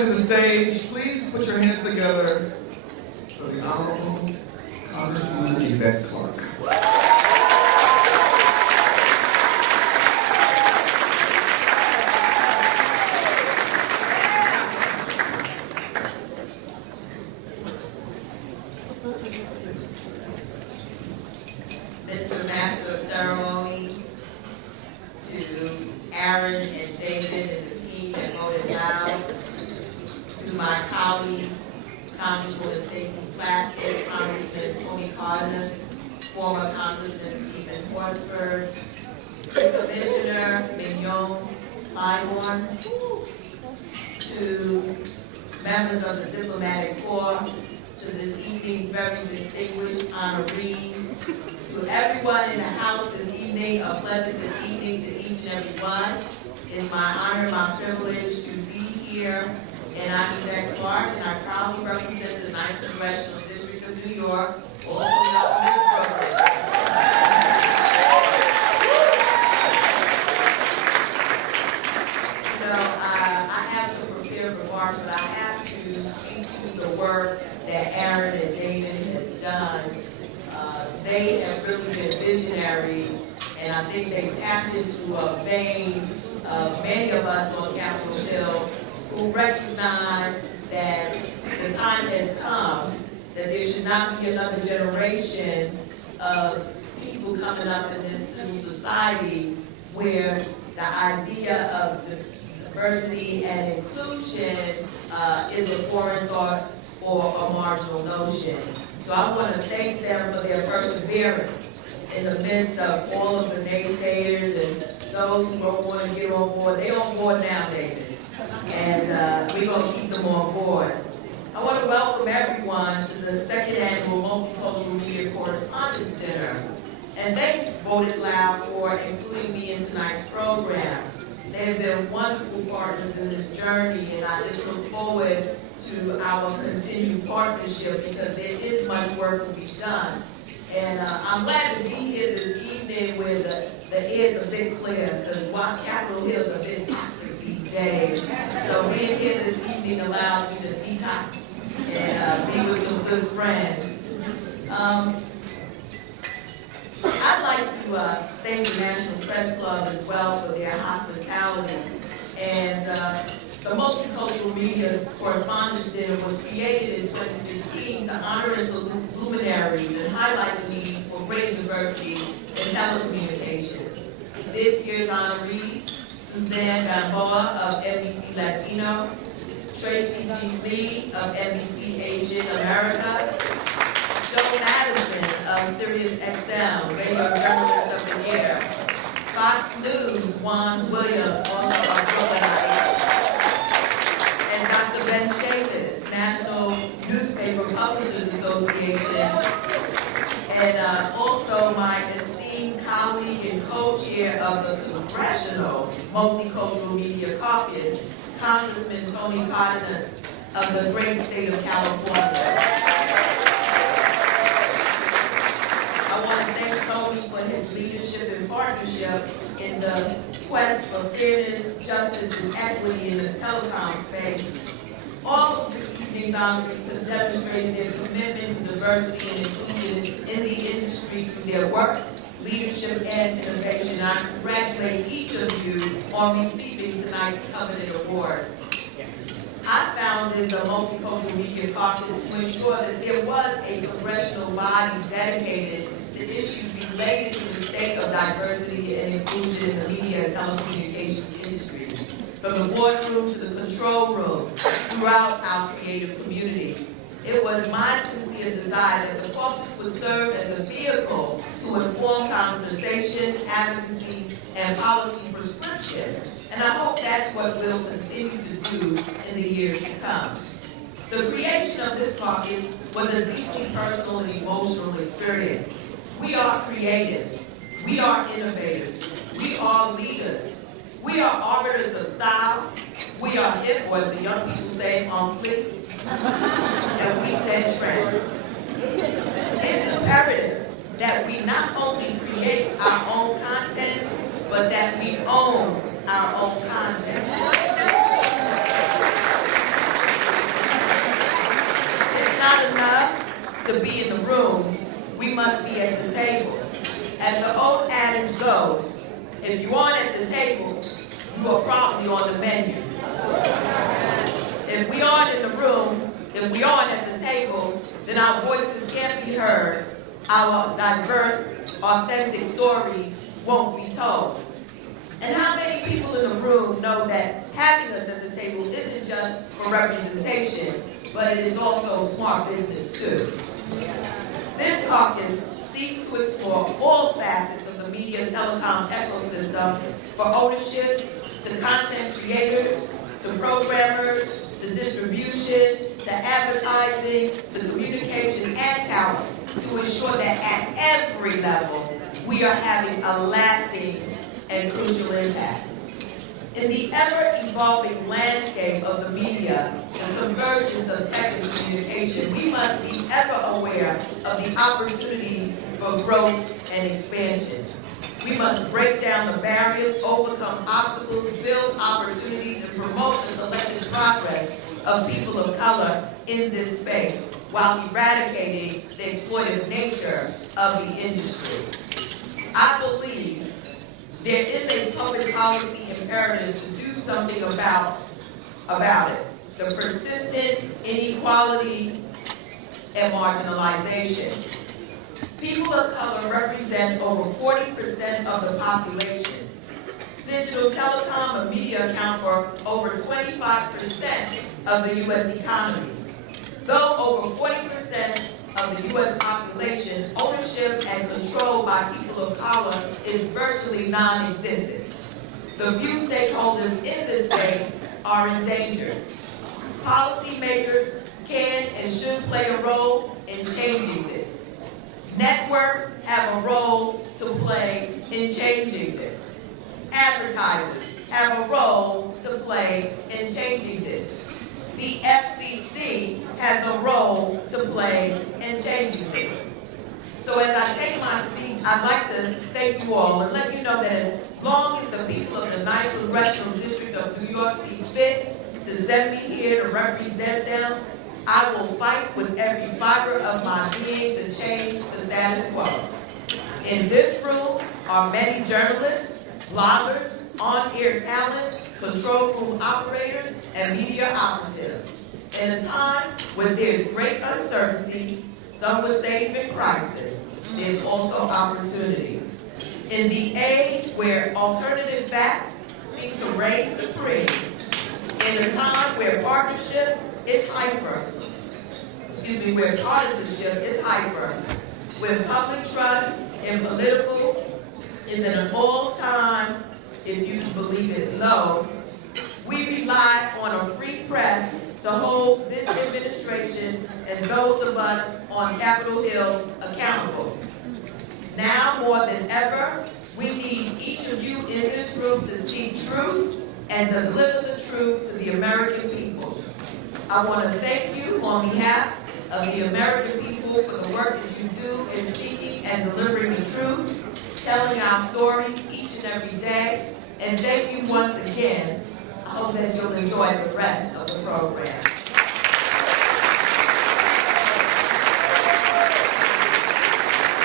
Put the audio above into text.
joining the stage, please put your hands together for the Honorable Congresswoman Yvette Clarke. Mr. Master of Ceremonies, to Aaron and David and the team that voted loud, to my colleagues, Congresswoman Stacey Plaskett, Congressman Tony Cardenas, former Congressman Stephen Horsford, to Commissioner Mignon Clybourne, to members of the Diplomatic Corps, to this evening's very distinguished honorees, to everyone in the house this evening, a pleasant good evening to each and every one. It's my honor, my privilege to be here, and I'm Yvette Clarke, and I proudly represent the 9th Congressional District of New York, also known as Brooklyn. You know, I have some prepared remarks, but I have to speak to the work that Aaron and David has done. They have really been visionaries, and I think they tapped into a vein of many of us on Capitol Hill who recognize that the time has come that there should not be another generation of people coming up in this civil society where the idea of diversity and inclusion is a foreign thought or a marginal notion. So I want to thank them for their perseverance in the midst of all of the naysayers and those who don't want to get on board. They're on board now, David. And we're going to keep them on board. I want to welcome everyone to the second annual Multicultural Media Correspondence Dinner. And they voted loud for including me in tonight's program. They have been wonderful partners in this journey, and I just look forward to our continued partnership because there is much work to be done. And I'm glad to be here this evening where the air is a bit clear because Capitol Hill is a bit toxic these days. So being here this evening allows me to detox and be with some good friends. I'd like to thank the National Press Club as well for their hospitality. And the Multicultural Media Correspondence Dinner was created in 2016 to honor its luminaries and highlight the need for greater diversity in telecommunications. This year's honorees, Suzanne Gamboa of NBC Latino, Tracy G. Lee of NBC Asian America, Joe Madison of Sirius XM, Radio Journalist of the Year, Fox News, Juan Williams, also a Brooklynite, and Dr. Ben Chavis, National Newspaper Publishers Association, and also my esteemed colleague and co-chair of the Congressional Multicultural Media Caucus, Congressman Tony Cardenas of the great state of California. I want to thank Tony for his leadership and partnership in the quest for fairness, justice, and equity in the telecom space. All of this evening's honorees have demonstrated their commitment to diversity and inclusion in the industry through their work, leadership, and innovation. I congratulate each of you on receiving tonight's coveted awards. I founded the Multicultural Media Caucus to ensure that there was a congressional body dedicated to issues related to the state of diversity and inclusion in the media and telecommunications industry, from the boardroom to the control room, throughout our creative community. It was my sincere desire that the caucus would serve as a vehicle to inform conversation, advocacy, and policy prescription. And I hope that's what we'll continue to do in the years to come. The creation of this caucus was a deeply personal and emotional experience. We are creatives. We are innovators. We are leaders. We are arbiters of style. We are hip, or as the young people say, on fleek. And we set trends. It's imperative that we not only create our own content, but that we own our own content. to be in the room, we must be at the table. As the old adage goes, if you aren't at the table, you are probably on the menu. If we aren't in the room, if we aren't at the table, then our voices can't be heard. Our diverse, authentic stories won't be told. And how many people in the room know that having us at the table isn't just for representation, but it is also smart business too? This caucus seeks to explore all facets of the media and telecom ecosystem, for ownership, to content creators, to programmers, to distribution, to advertising, to communication and talent, to ensure that at every level we are having a lasting and crucial impact. In the ever-evolving landscape of the media, the convergence of tech and communication, we must be ever aware of the opportunities for growth and expansion. We must break down the barriers, overcome obstacles, build opportunities, and promote the collective progress of people of color in this space, while eradicating the exploitative nature of the industry. I believe there is a public policy imperative to do something about it. The persistent inequality and marginalization. People of color represent over 40% of the population. Digital, telecom, and media account for over 25% of the U.S. economy. Though over 40% of the U.S. population, ownership and control by people of color is virtually non-existent. The few stakeholders in this space are endangered. Policymakers can and should play a role in changing this. Networks have a role to play in changing this. Advertisers have a role to play in changing this. The FCC has a role to play in changing this. So as I take my seat, I'd like to thank you all and let you know that as long as the people of the 9th Congressional District of New York see fit to send me here to represent them, I will fight with every fiber of my being to change the status quo. In this room are many journalists, bloggers, on-air talent, control room operators, and media operatives. In a time when there's great uncertainty, some would say even crisis, there's also opportunity. In the age where alternative facts seem to reign supreme, in a time where partisanship is hyper, when public trust in political is at an all-time, if you can believe it, low, we rely on a free press to hold this administration and those of us on Capitol Hill accountable. Now more than ever, we need each of you in this room to seek truth and deliver the truth to the American people. I want to thank you on behalf of the American people for the work that you do in seeking and delivering the truth, telling our stories each and every day, and thank you once again. I hope that you'll enjoy the rest of the program.